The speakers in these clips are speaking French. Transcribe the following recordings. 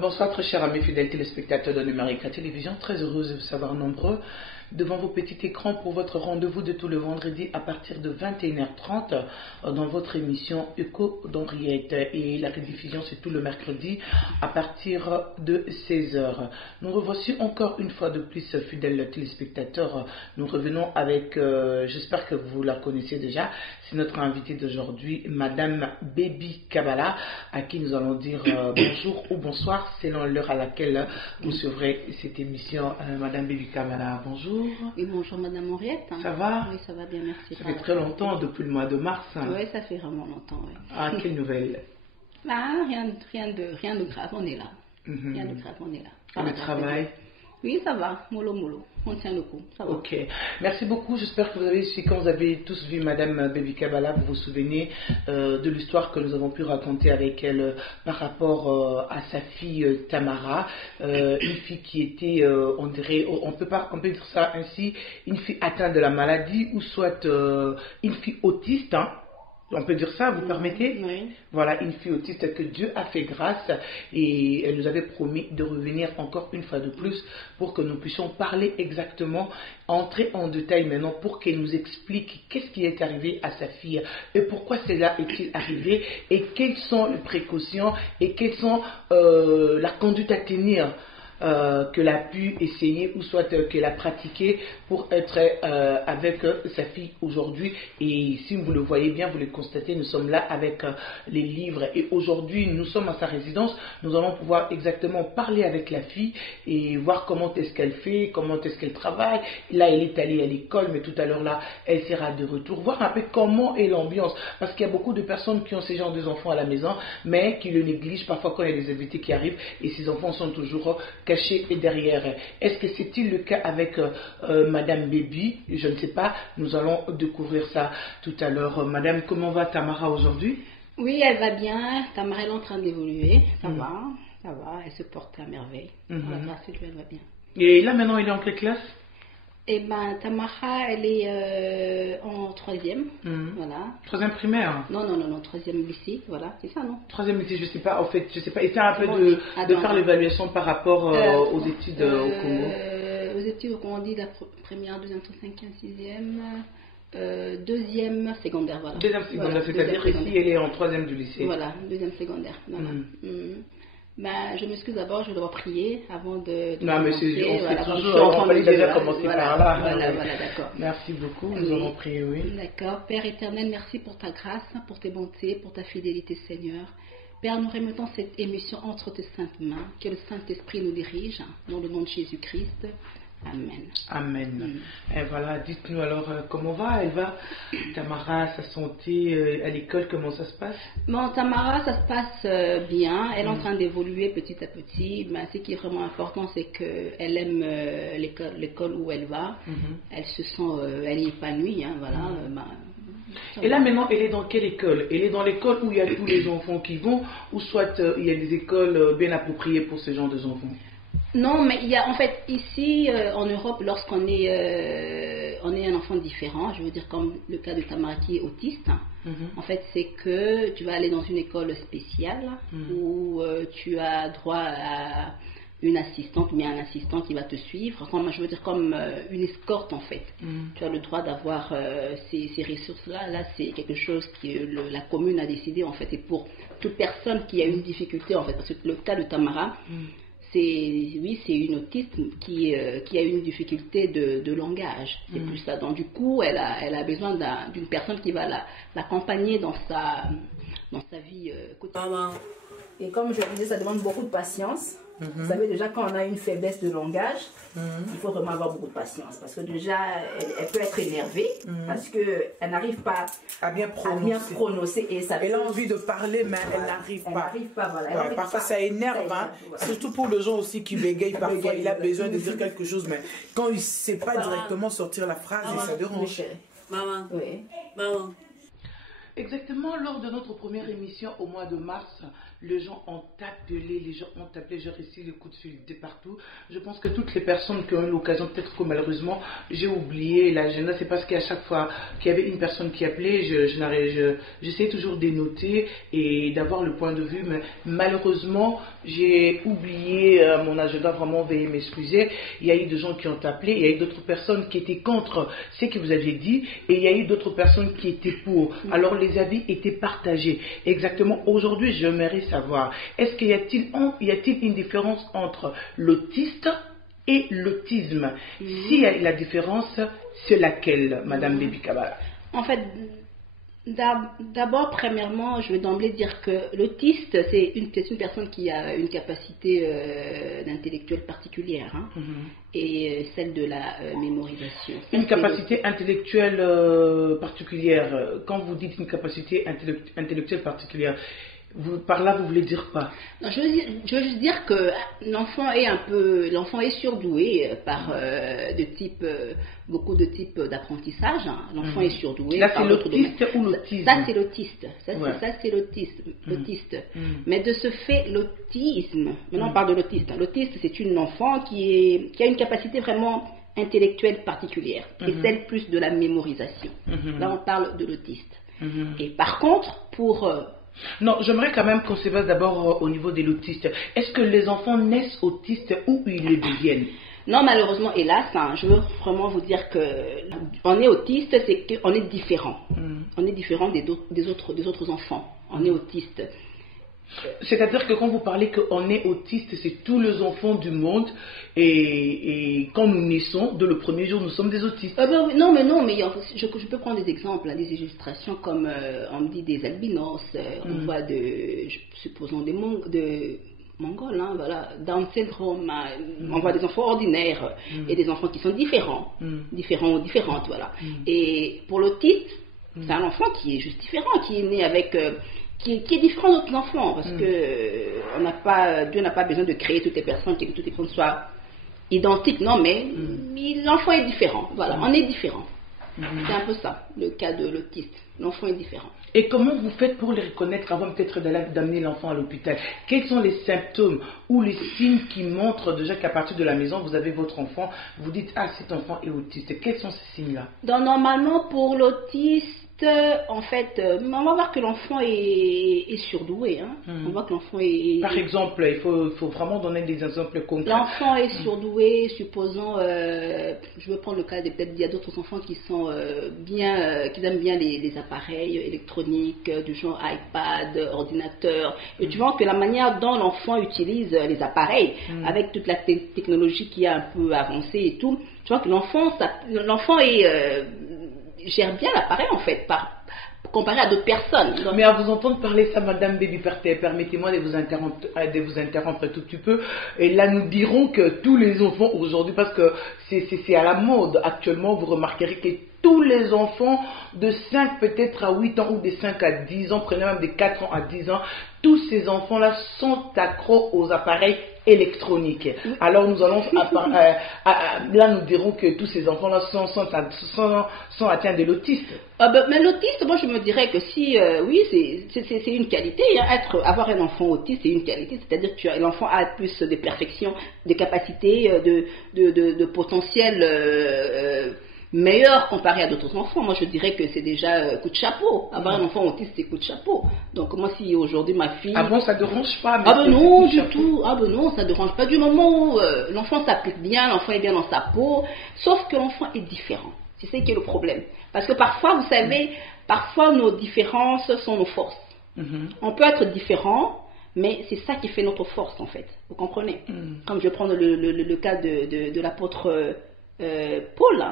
Bonsoir très chers amis fidèles téléspectateurs de Numérique Télévision, très heureuse de vous savoir nombreux devant vos petits écrans pour votre rendez-vous de tout le vendredi à partir de 21h30 dans votre émission Echo d'Henriette, et la rediffusion c'est tout le mercredi à partir de 16h. Nous revoici encore une fois de plus fidèles téléspectateurs. Nous revenons avec, j'espère que vous la connaissez déjà, c'est notre invitée d'aujourd'hui, Madame Baby Kabala, à qui nous allons dire bonjour ou bonsoir selon l'heure à laquelle vous suivrez cette émission. Madame Baby Kabala, bonjour. Oui, bonjour Madame Henriette. Ça va? Oui, ça va bien, merci. Ça fait très longtemps, depuis le mois de mars. Oui, ça fait vraiment longtemps, oui. Ah, quelle nouvelle? Ah, rien de grave, on est là. Rien de grave, on est là. Le travail? Oui, ça va, mollo, on tient le coup, ça va. Ok, merci beaucoup. J'espère que vous avez su, quand vous avez tous vu Madame Baby Kabala, vous vous souvenez de l'histoire que nous avons pu raconter avec elle par rapport à sa fille Tamara, une fille qui était, on dirait, on peut dire ça ainsi, une fille atteinte de la maladie ou soit une fille autiste, hein. On peut dire ça, vous permettez? Oui. Voilà, une fille autiste que Dieu a fait grâce, et elle nous avait promis de revenir encore une fois de plus pour que nous puissions parler exactement, entrer en détail maintenant pour qu'elle nous explique qu'est-ce qui est arrivé à sa fille et pourquoi cela est-il arrivé et quelles sont les précautions et quelles sont la conduite à tenir qu'elle a pu essayer ou soit qu'elle a pratiqué pour être avec sa fille aujourd'hui. Et si vous le voyez bien, vous le constatez, nous sommes là avec les livres, et aujourd'hui nous sommes à sa résidence. Nous allons pouvoir exactement parler avec la fille et voir comment est-ce qu'elle fait, comment est-ce qu'elle travaille. Là elle est allée à l'école, mais tout à l'heure là elle sera de retour, voir un peu comment est l'ambiance, parce qu'il y a beaucoup de personnes qui ont ces genres d'enfants à la maison mais qui le négligent parfois quand il y a des invités qui arrivent, et ces enfants sont toujours cachés et derrière. Est-ce que c'est-il le cas avec Madame Baby? Je ne sais pas, nous allons découvrir ça tout à l'heure. Madame, comment va Tamara aujourd'hui? Oui, elle va bien. Tamara est en train d'évoluer, ça va, elle se porte à merveille. Voilà, grâce à Dieu, elle va bien. Et là maintenant, elle est en quelle classe? Eh ben, Tamara, elle est en troisième, voilà. Troisième primaire? Non, troisième lycée, voilà, c'est ça, non? Troisième lycée, je sais pas, en fait, je sais pas. Essayer un peu de faire l'évaluation par rapport aux études au Congo. Aux études au Congo, on dit la première, deuxième, cinquième, sixième, deuxième secondaire, voilà. Deuxième secondaire, c'est-à-dire ici, elle est en troisième du lycée. Voilà, deuxième secondaire, voilà. Ben, je m'excuse d'abord, je dois prier avant de non, mais commencer. on voilà, fait toujours, on peut déjà commencer par là. Voilà, d'accord. Merci beaucoup, nous allons prier, oui. D'accord. Père éternel, merci pour ta grâce, pour tes bontés, pour ta fidélité, Seigneur. Père, nous remettons cette émission entre tes saintes mains, que le Saint-Esprit nous dirige, dans le nom de Jésus-Christ. Amen. Amen. Et voilà, dites-nous alors comment va? Elle va, Tamara, sa santé à l'école, comment ça se passe? Bon, Tamara, ça se passe bien. Elle est en train d'évoluer petit à petit. Mais ce qui est vraiment important, c'est qu'elle aime l'école où elle va. Elle se sent, elle est épanouie, hein, voilà. Et là maintenant, elle est dans quelle école? Elle est dans l'école où il y a tous les enfants qui vont, ou soit il y a des écoles bien appropriées pour ce genre d'enfants? Non, mais il y a en fait ici en Europe, lorsqu'on est un enfant différent, je veux dire comme le cas de Tamara qui est autiste, en fait c'est que tu vas aller dans une école spéciale où tu as droit à une assistante, mais un assistant qui va te suivre, je veux dire comme une escorte en fait. Tu as le droit d'avoir ces ressources-là. Là, c'est quelque chose que la commune a décidé en fait, et pour toute personne qui a une difficulté en fait, parce que le cas de Tamara, c'est une autiste qui a une difficulté de langage. C'est plus ça. Donc du coup, elle a besoin d'une personne qui va l'accompagner dans sa vie quotidienne. Et comme je disais, ça demande beaucoup de patience. Vous savez, déjà, quand on a une faiblesse de langage, il faut vraiment avoir beaucoup de patience. Parce que déjà, elle peut être énervée parce qu'elle n'arrive pas à bien prononcer. Et ça elle a envie de parler, mais elle n'arrive pas. Elle n'arrive pas, voilà. Parfois, ça énerve. Hein. Voilà. Surtout pour les gens aussi qui bégayent. Parfois, il a besoin de dire quelque chose, mais quand il ne sait pas directement sortir la phrase, ça dérange. Maman. Oui. Maman. Exactement, lors de notre première émission au mois de mars, les gens ont appelé, j'ai reçu les coups de fil de partout. Je pense que toutes les personnes qui ont eu l'occasion, peut-être que malheureusement, j'ai oublié l'agenda, c'est parce qu'à chaque fois qu'il y avait une personne qui appelait, j'essayais toujours de noter et d'avoir le point de vue, mais malheureusement, j'ai oublié mon agenda, vraiment, veuillez m'excuser. Il y a eu des gens qui ont appelé, il y a eu d'autres personnes qui étaient contre ce que vous aviez dit, et il y a eu d'autres personnes qui étaient pour. Alors les avis étaient partagés. Exactement, aujourd'hui, j'aimerais savoir, est-ce qu'il y a-t-il une différence entre l'autiste et l'autisme? S'il y a la différence, c'est laquelle, Madame Baby Kabala? En fait, d'abord, premièrement, je vais d'emblée dire que l'autiste, c'est une personne qui a une capacité d'intellectuelle particulière, hein, et celle de la mémorisation. Une capacité intellectuelle particulière. Quand vous dites une capacité intellectuelle particulière, par là, vous voulez dire quoi? Non, je veux juste dire que l'enfant est surdoué par beaucoup de types d'apprentissage. L'enfant est surdoué. Là, c'est l'autiste ou l'autisme? Ça, c'est l'autiste. Ça, c'est l'autiste. Mais de ce fait, l'autisme, maintenant on parle de l'autiste. L'autiste, c'est une enfant qui a une capacité vraiment intellectuelle particulière, qui est celle plus de la mémorisation. Là, on parle de l'autiste. Et par contre, non, j'aimerais quand même qu'on se base d'abord au niveau de l'autiste. Est-ce que les enfants naissent autistes ou ils le deviennent? Non, malheureusement, hélas, je veux vraiment vous dire que on est autiste, c'est qu'on est différent. On est différent des autres enfants. On est autiste. C'est-à-dire que quand vous parlez qu'on est autiste, c'est tous les enfants du monde, et quand nous naissons, dès le premier jour, nous sommes des autistes. Non, mais je peux prendre des exemples, des illustrations comme on dit des albinos, on voit supposons des Mongols, voilà, Down syndrome, on voit des enfants ordinaires et des enfants qui sont différents ou différentes, voilà. Et pour l'autiste, c'est un enfant qui est juste différent, qui est né avec... qui est différent d'autres enfants, parce que Dieu n'a pas besoin de créer toutes les personnes, que toutes les personnes soient identiques, non, mais l'enfant est différent, voilà, on est différent. C'est un peu ça, le cas de l'autiste, l'enfant est différent. Et comment vous faites pour les reconnaître avant peut-être d'amener l'enfant à l'hôpital? Quels sont les symptômes ou les signes qui montrent déjà qu'à partir de la maison, vous avez votre enfant, vous dites, ah, cet enfant est autiste? Quels sont ces signes-là? Normalement, pour l'autiste, en fait, on va voir que l'enfant est surdoué. On voit que l'enfant est... Par exemple, il faut vraiment donner des exemples concrets. L'enfant est surdoué, supposons, je veux prendre le cas, peut-être il y a d'autres enfants qui sont qui aiment bien les appareils électroniques, du genre iPad, ordinateur. Et tu vois que la manière dont l'enfant utilise les appareils, avec toute la technologie qui est un peu avancée et tout, tu vois que l'enfant gère bien l'appareil en fait, comparé à d'autres personnes. Donc... Mais à vous entendre parler ça, Madame Baby Perté, permettez-moi de vous interrompre un tout petit peu. Et là, nous dirons que tous les enfants aujourd'hui, parce que c'est à la mode actuellement, vous remarquerez que tous les enfants de 5 peut-être à 8 ans ou de 5 à 10 ans, prenez même de 4 ans à 10 ans, tous ces enfants-là sont accros aux appareils électroniques. Alors nous allons, là nous dirons que tous ces enfants-là sont atteints de l'autisme. Mais l'autiste, moi je me dirais que si, oui, c'est une qualité, avoir un enfant autiste c'est une qualité, c'est-à-dire que l'enfant a plus de perfection, de capacités, de potentiel meilleur comparé à d'autres enfants. Moi je dirais que c'est déjà coup de chapeau. Avoir un enfant autiste c'est coup de chapeau. Donc moi si aujourd'hui ma fille... Ah bon, ça ne dérange pas? Non du tout. Non, ça ne dérange pas du moment où l'enfant s'applique bien, l'enfant est bien dans sa peau, sauf que l'enfant est différent. C'est ça qui est le problème. Parce que parfois, vous savez, parfois nos différences sont nos forces. On peut être différent, mais c'est ça qui fait notre force en fait. Vous comprenez? Comme je vais prendre le cas de l'apôtre Paul,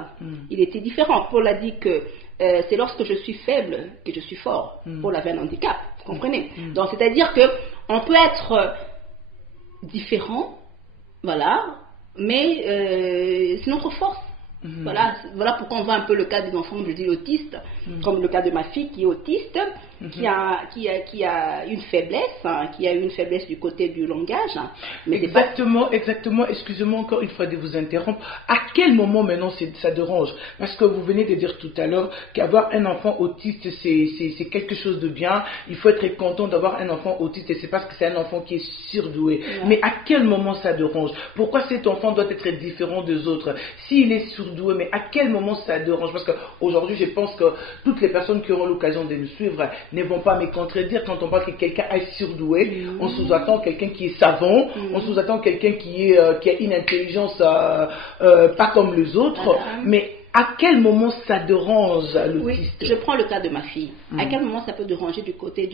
il était différent. Paul a dit que c'est lorsque je suis faible que je suis fort. Paul avait un handicap, vous comprenez? Donc c'est-à-dire que on peut être différent, voilà, mais c'est notre force. Voilà pourquoi on voit un peu le cas des enfants, je dis autiste, comme le cas de ma fille qui est autiste. qui a une faiblesse, qui a une faiblesse du côté du langage. Mais exactement, excusez-moi encore une fois de vous interrompre. À quel moment maintenant ça dérange? Parce que vous venez de dire tout à l'heure qu'avoir un enfant autiste, c'est quelque chose de bien. Il faut être content d'avoir un enfant autiste et c'est parce que c'est un enfant qui est surdoué. Ouais. Mais à quel moment ça dérange? Pourquoi cet enfant doit être différent des autres? S'il est surdoué, mais à quel moment ça dérange? Parce qu'aujourd'hui, je pense que toutes les personnes qui auront l'occasion de nous suivre ne vont pas me contredire quand on parle que quelqu'un est surdoué. On sous-attend quelqu'un qui est savant, on sous-attend quelqu'un qui a une intelligence pas comme les autres. Mais à quel moment ça dérange l'autiste? Oui, je prends le cas de ma fille. À quel moment ça peut déranger du côté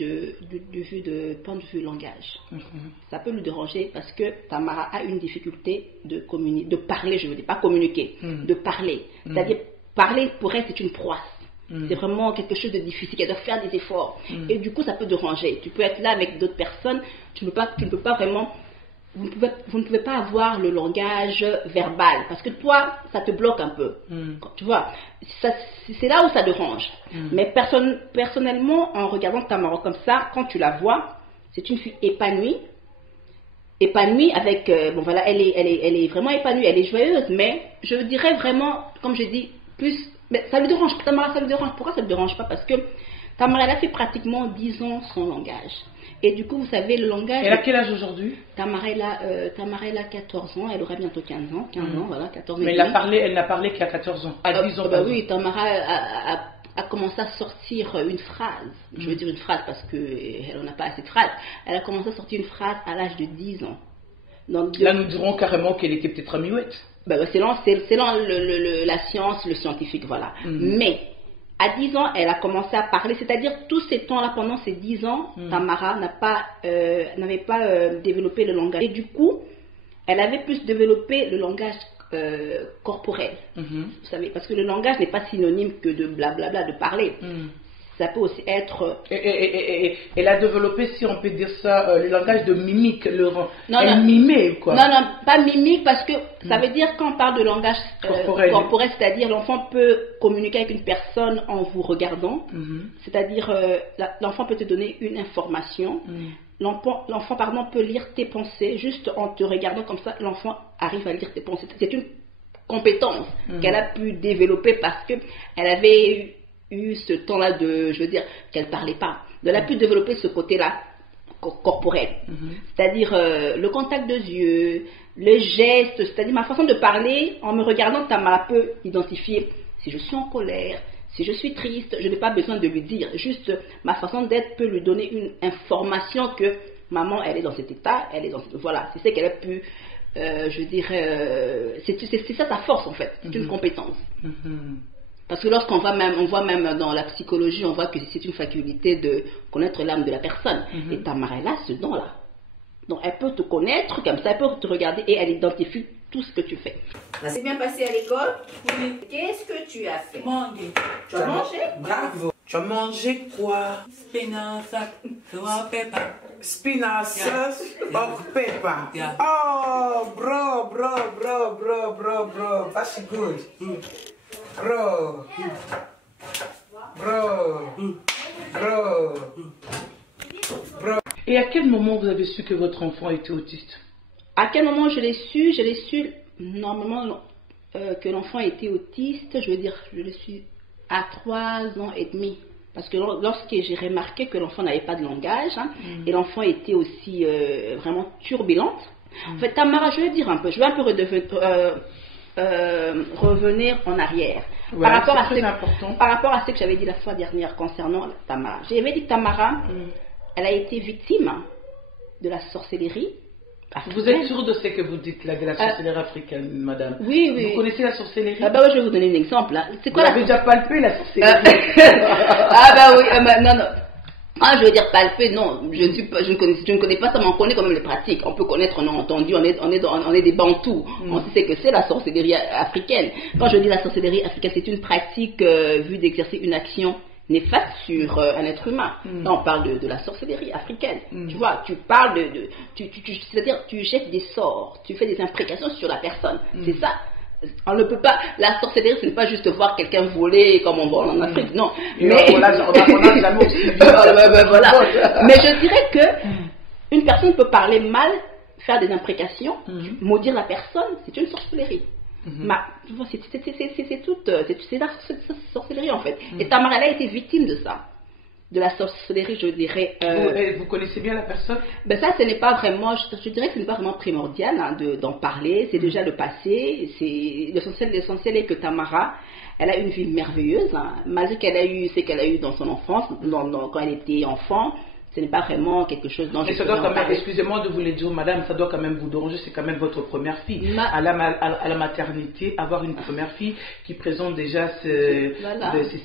point de vue langage? Ça peut lui déranger parce que Tamara a une difficulté de parler, je veux dire, pas communiquer, de parler. C'est-à-dire, parler pour elle, c'est une prouesse. C'est vraiment quelque chose de difficile, elle doit faire des efforts. Et du coup, ça peut déranger. Tu peux être là avec d'autres personnes, tu ne peux pas vraiment... Vous ne pouvez pas avoir le langage verbal parce que toi, ça te bloque un peu. Tu vois, c'est là où ça dérange. Mais personnellement, en regardant Tamara comme ça, quand tu la vois, c'est une fille épanouie avec, bon voilà, elle est vraiment épanouie, elle est joyeuse, mais je dirais vraiment, comme je dis, plus, mais ça lui dérange, Tamara, ça lui dérange. Pourquoi ça ne lui dérange pas? Parce que Tamara, elle a fait pratiquement 10 ans son langage. Et du coup, vous savez, le langage... Elle a quel âge aujourd'hui? Tamara, elle a 14 ans, elle aura bientôt 15 ans, voilà, 14 ans. Mais elle n'a parlé qu'à 14 ans, à 10 ans. Oui, Tamara a commencé à sortir une phrase. Je veux dire une phrase parce qu'elle n'a pas assez de phrases. Elle a commencé à sortir une phrase à l'âge de 10 ans. Là, nous dirons carrément qu'elle était peut-être muette. Selon la science, le scientifique, voilà. Mais... à 10 ans, elle a commencé à parler, c'est-à-dire tous ces temps-là, pendant ces 10 ans, Tamara n'avait pas développé le langage. Et du coup, elle avait plus développé le langage corporel. Vous savez, parce que le langage n'est pas synonyme que de blablabla, de parler. Ça peut aussi être... Elle a développé, si on peut dire ça, le langage de mimique. Elle mimait, quoi. Non, pas mimique, parce que ça veut dire quand on parle de langage corporel, c'est-à-dire l'enfant peut communiquer avec une personne en vous regardant. C'est-à-dire l'enfant peut te donner une information. L'enfant, pardon, peut lire tes pensées. Juste en te regardant comme ça, l'enfant arrive à lire tes pensées. C'est une compétence qu'elle a pu développer parce qu'elle avait eu ce temps-là je veux dire, qu'elle ne parlait pas. Elle a pu développer ce côté-là corporel. C'est-à-dire le contact de yeux, le geste, c'est-à-dire ma façon de parler, en me regardant, Tamara peut identifier si je suis en colère, si je suis triste, je n'ai pas besoin de lui dire. Juste ma façon d'être peut lui donner une information que maman, elle est dans cet état, elle est dans cet... Voilà, c'est ce qu'elle a pu... je dirais, c'est ça sa force en fait, c'est une compétence. Parce que lorsqu'on voit même dans la psychologie, on voit que c'est une faculté de connaître l'âme de la personne. Et Tamara, elle a ce don-là. Donc elle peut te connaître comme ça, elle peut te regarder et elle identifie tout ce que tu fais. Ça s'est bien passé à l'école? Oui. Qu'est-ce que tu as fait? Manger. Tu as mangé? Bravo. Tu as mangé quoi? Spinach, sour pepper. Spinach, or pepper. Yeah. Oh, bro. That's good. Bro. Et à quel moment vous avez su que votre enfant était autiste? À quel moment je l'ai su? Je l'ai su normalement que l'enfant était autiste, je l'ai su à 3 ans et demi. Parce que lorsque j'ai remarqué que l'enfant n'avait pas de langage, et l'enfant était aussi vraiment turbulente. En fait, Tamara, je vais dire un peu, je vais un peu revenir en arrière. Ouais, par rapport à ce que j'avais dit la fois dernière concernant Tamara. J'avais dit que Tamara, elle a été victime de la sorcellerie africaine. Vous êtes sûre de ce que vous dites là, de la sorcellerie africaine, madame? Oui. Vous connaissez la sorcellerie? Je vais vous donner un exemple. C'est quoi vous avez déjà palpé la sorcellerie? Non. Ah, je veux dire palper, non, je ne connais pas ça, mais on connaît quand même les pratiques. On peut connaître, on a entendu, on est des bantous. On sait que c'est la sorcellerie africaine. Quand je dis la sorcellerie africaine, c'est une pratique vue d'exercer une action néfaste sur un être humain. Là, on parle de la sorcellerie africaine. Tu vois, tu parles c'est-à-dire tu jettes des sorts, tu fais des imprécations sur la personne. C'est ça. on ne peut pas, la sorcellerie, ce n'est pas juste voir quelqu'un voler comme on vole en Afrique, non. Et Mais, on a jamais aussi vu voilà. Mais je dirais que une personne peut parler mal, faire des imprécations, maudire la personne, c'est une sorcellerie. C'est la sorcellerie en fait. Et Tamara, elle a été victime de ça. De la sorcellerie, je dirais. Vous connaissez bien la personne? Ben ça, ce n'est pas vraiment, je dirais que ce n'est pas vraiment primordial hein, d'en parler. C'est déjà le passé. L'essentiel est que Tamara, elle a une vie merveilleuse, hein, malgré qu'elle a eu ce qu'elle a eu dans son enfance, quand elle était enfant. Ce n'est pas vraiment quelque chose dont mais ça doit quand même, excusez-moi de vous le dire, madame, ça doit quand même vous déranger, c'est quand même votre première fille. À la maternité, avoir une première fille qui présente déjà ces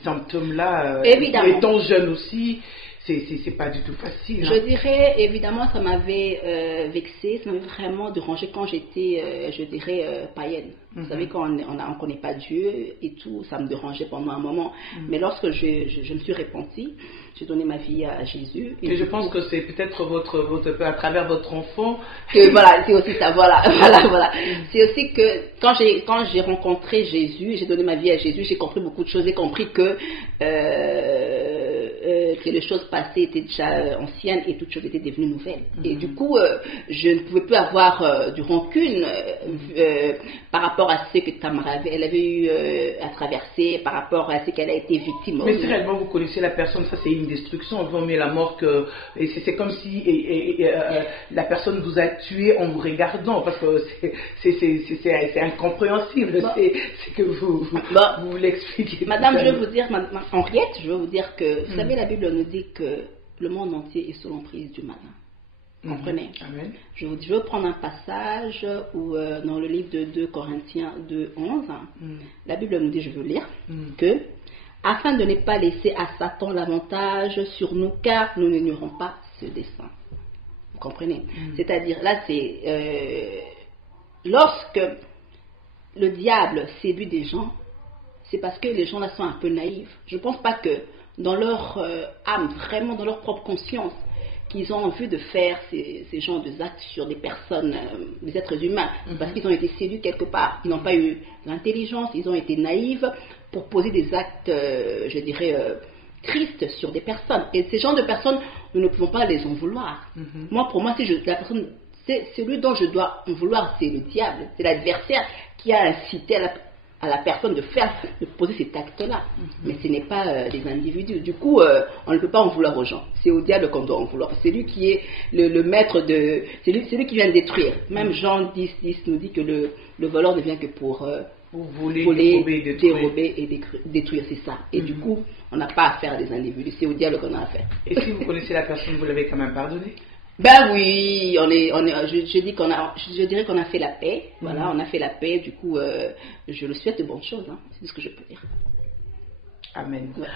symptômes-là, étant jeune aussi, c'est pas du tout facile. Je dirais, évidemment, ça m'avait vexée, ça m'avait vraiment dérangé quand j'étais, je dirais, païenne. Vous savez, quand on ne connaît pas Dieu et tout, ça me dérangeait pendant un moment. Mais lorsque je me suis repentie, j'ai donné ma vie à Jésus. Et je pense que c'est peut-être à travers votre enfant. Que voilà, c'est aussi ça, voilà. C'est aussi que quand j'ai rencontré Jésus, j'ai donné ma vie à Jésus, j'ai compris beaucoup de choses. J'ai compris que les choses passées étaient déjà anciennes et toutes choses étaient devenues nouvelles. Et du coup, je ne pouvais plus avoir du rancune par rapport à ce que Tamara elle avait eu à traverser, par rapport à ce qu'elle a été victime. Mais si réellement vous connaissez la personne, ça c'est une destruction, vaut mieux la mort que... Et c'est comme si la personne vous a tué en vous regardant, parce que c'est incompréhensible, c'est que vous l'expliquez. Madame, je vais vous dire, Henriette, je vais vous dire que, vous savez, la Bible nous dit que le monde entier est sous l'emprise du malin. Vous comprenez? Amen. Je veux prendre un passage où, dans le livre de 2 Corinthiens 2:11, la Bible nous dit, je veux lire, que afin de ne pas laisser à Satan l'avantage sur nous, car nous n'ignorons pas ce dessein. Vous comprenez? C'est-à-dire, là, c'est lorsque le diable séduit des gens, c'est parce que les gens là sont un peu naïfs. Je ne pense pas que dans leur âme, vraiment dans leur propre conscience, qu'ils ont envie de faire ces genres d'actes sur des personnes, des êtres humains, parce qu'ils ont été séduits quelque part. Ils n'ont pas eu l'intelligence, ils ont été naïfs pour poser des actes, je dirais, tristes sur des personnes. Et ces genres de personnes, nous ne pouvons pas les en vouloir. Moi, pour moi, la personne, c'est celui dont je dois en vouloir, c'est le diable, c'est l'adversaire qui a incité à la personne de poser cet acte-là. Mais ce n'est pas des individus. Du coup, on ne peut pas en vouloir aux gens. C'est au diable qu'on doit en vouloir. C'est lui qui est le maître de... C'est lui qui vient détruire. Même Jean 10:10 nous dit que le voleur ne vient que pour voler, dérober et détruire. C'est ça. Et du coup, on n'a pas affaire à des individus. C'est au diable qu'on a affaire. Et si vous connaissez la personne, vous l'avez quand même pardonné? Ben oui, je dirais qu'on a fait la paix. Voilà, on a fait la paix. Du coup, je le souhaite de bonnes choses. Hein. C'est ce que je peux dire. Amen. Ouais.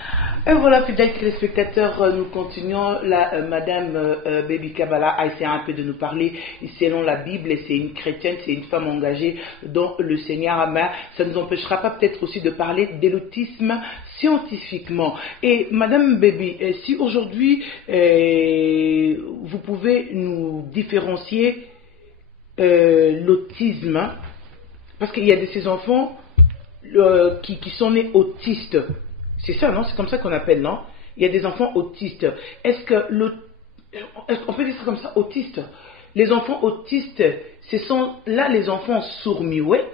Et voilà, fidèles téléspectateurs, nous continuons. Madame Baby Kabbalah a essayé un peu de nous parler selon la Bible. C'est une chrétienne, c'est une femme engagée dans le Seigneur. Amen. Ça ne nous empêchera pas peut-être aussi de parler de l'autisme scientifiquement. Et Madame Baby, si aujourd'hui vous pouvez nous différencier l'autisme, parce qu'il y a de ces enfants qui sont nés autistes. C'est ça, non? C'est comme ça qu'on appelle, non? Il y a des enfants autistes. Est-ce qu'on peut dire ça comme ça, autistes? Les enfants autistes, ce sont là les enfants sourds-muets.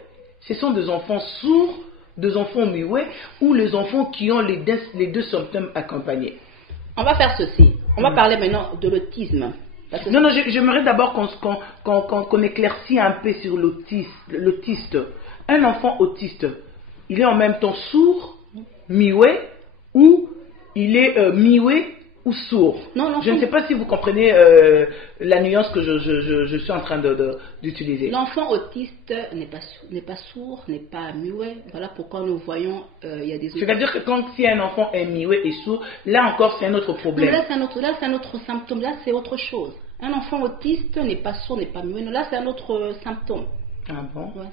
Ce sont des enfants sourds, des enfants muets, ou les enfants qui ont les deux symptômes accompagnés. On va faire ceci. On va parler maintenant de l'autisme. Non, j'aimerais d'abord qu'on éclaircisse un peu sur l'autiste. Un enfant autiste, il est en même temps sourd, muet, ou il est muet ou sourd. Non, je ne sais pas si vous comprenez la nuance que je suis en train d'utiliser. L'enfant autiste n'est pas sourd, n'est pas muet. Voilà pourquoi nous voyons il y a des... C'est-à-dire que si un enfant est muet et sourd, là encore c'est un autre problème. Non, là c'est un autre symptôme, là c'est autre chose. Un enfant autiste n'est pas sourd, n'est pas muet. Non, là c'est un autre symptôme. Ah bon? Ouais,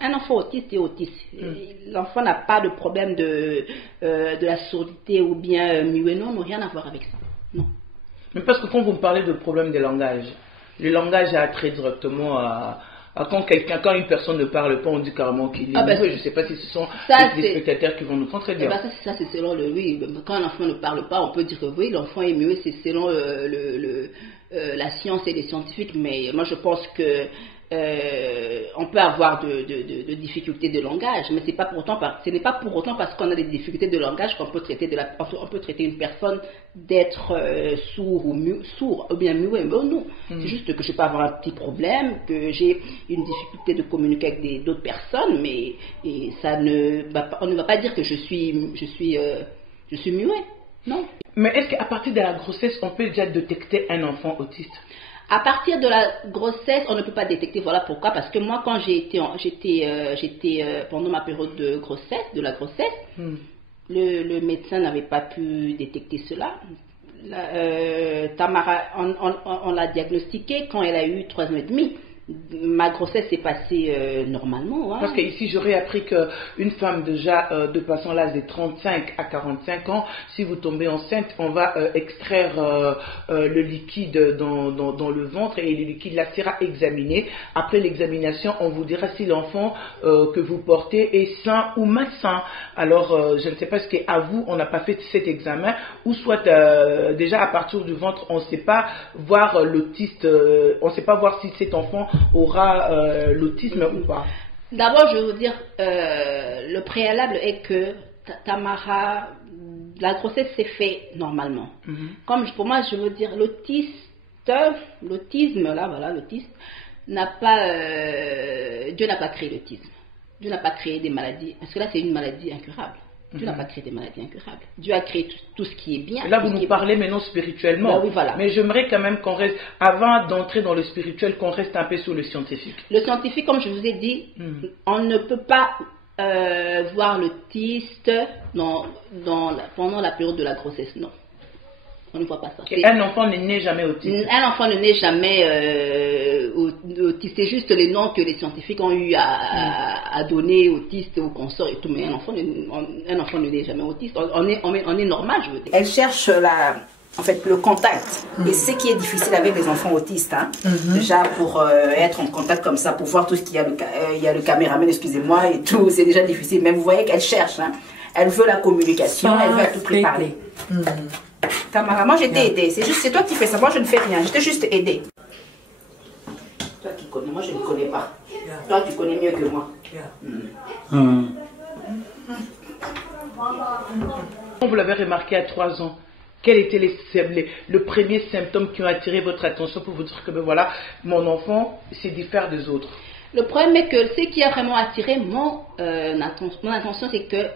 un enfant autiste est autiste. L'enfant n'a pas de problème de la surdité ou bien muet, non, rien à voir avec ça. Non. Mais parce que quand vous me parlez de problème de langage, le langage a trait directement Quand une personne ne parle pas, on dit carrément qu'il est mauvais. Je ne sais pas si ce sont des spectateurs qui vont nous contredire. Ça, c'est selon oui. Quand un enfant ne parle pas, on peut dire que oui, l'enfant est muet, c'est selon la science et les scientifiques. Mais moi, je pense que on peut avoir de difficultés de langage, mais ce n'est pas pour autant parce qu'on a des difficultés de langage qu'on peut traiter une personne d'être sourd ou bien muet. Mais non, c'est juste que je peux avoir un petit problème, que j'ai une difficulté de communiquer avec d'autres personnes, mais on ne va pas dire que je suis muet, non. Mais est-ce qu'à partir de la grossesse, on peut déjà détecter un enfant autiste? À partir de la grossesse, on ne peut pas détecter. Voilà pourquoi. Parce que moi, quand j'étais pendant ma période de la grossesse, le médecin n'avait pas pu détecter cela. Tamara, on l'a diagnostiquée quand elle a eu 3 ans et demi. Ma grossesse s'est passée normalement. Hein. Parce qu'ici, j'aurais appris qu'une femme déjà de passant l'âge de 35 à 45 ans, si vous tombez enceinte, on va extraire le liquide dans le ventre et le liquide là sera examiné. Après l'examination, on vous dira si l'enfant que vous portez est sain ou malsain. Alors, je ne sais pas ce qu'à vous, on n'a pas fait cet examen, ou soit déjà à partir du ventre, on ne sait pas voir l'autiste, on ne sait pas voir si cet enfant aura l'autisme ou pas. D'abord, je veux vous dire, le préalable est que Tamara, la grossesse s'est faite normalement. Comme pour moi, je veux dire, l'autisme, là, voilà, l'autiste, Dieu n'a pas créé l'autisme. Dieu n'a pas créé des maladies, parce que là, c'est une maladie incurable. Dieu n'a pas créé des maladies incurables. Dieu a créé tout ce qui est bien. Là, vous nous parlez maintenant spirituellement. Bah oui, voilà. Mais j'aimerais quand même qu'on reste, avant d'entrer dans le spirituel, qu'on reste un peu sur le scientifique. Le scientifique, comme je vous ai dit, on ne peut pas voir l'autiste pendant la période de la grossesse, non. On ne voit pas ça. Un enfant ne naît jamais autiste. Un enfant ne naît jamais autiste. C'est juste les noms que les scientifiques ont eu à donner autiste aux consorts et tout. Mais un enfant ne naît jamais autiste. On est normal, je veux dire. Elle cherche le contact. Et ce qui est difficile avec les enfants autistes, hein, déjà pour être en contact comme ça, pour voir tout ce qu'il y a, il y a le caméraman, excusez-moi, et tout, c'est déjà difficile. Mais vous voyez qu'elle cherche. Hein. Elle veut la communication, elle veut à tout prix parler. Tamara, moi je t'ai aidé. C'est toi qui fais ça. Moi je ne fais rien. Je t'ai juste aidé. Toi qui connais, moi je ne connais pas. Toi tu connais mieux que moi. Vous l'avez remarqué à 3 ans. Quel était le premier symptôme qui ont attiré votre attention pour vous dire que voilà, mon enfant se diffère des autres? Le problème est que ce qui a vraiment attiré mon attention, c'est que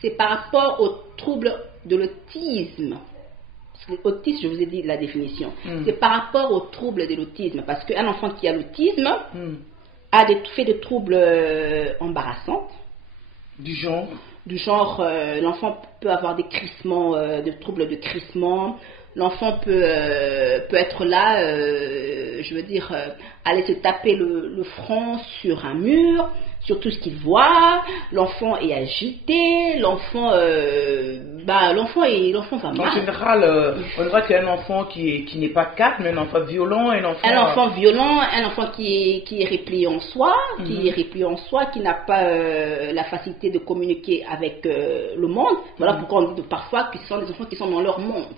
c'est par rapport aux troubles de l'autisme. Autisme, je vous ai dit la définition. C'est par rapport aux troubles de l'autisme. Parce qu'un enfant qui a l'autisme fait des troubles embarrassants. Du genre, l'enfant peut avoir des crissements, des troubles de crissement. L'enfant peut être là, je veux dire, aller se taper le front sur un mur, sur tout ce qu'il voit. L'enfant est agité, l'enfant va mal. En général, on voit qu'un enfant qui n'est pas calme, un enfant violent, un enfant qui est replié en soi, qui n'a pas la facilité de communiquer avec le monde. Voilà pourquoi on dit parfois que ce sont des enfants qui sont dans leur monde.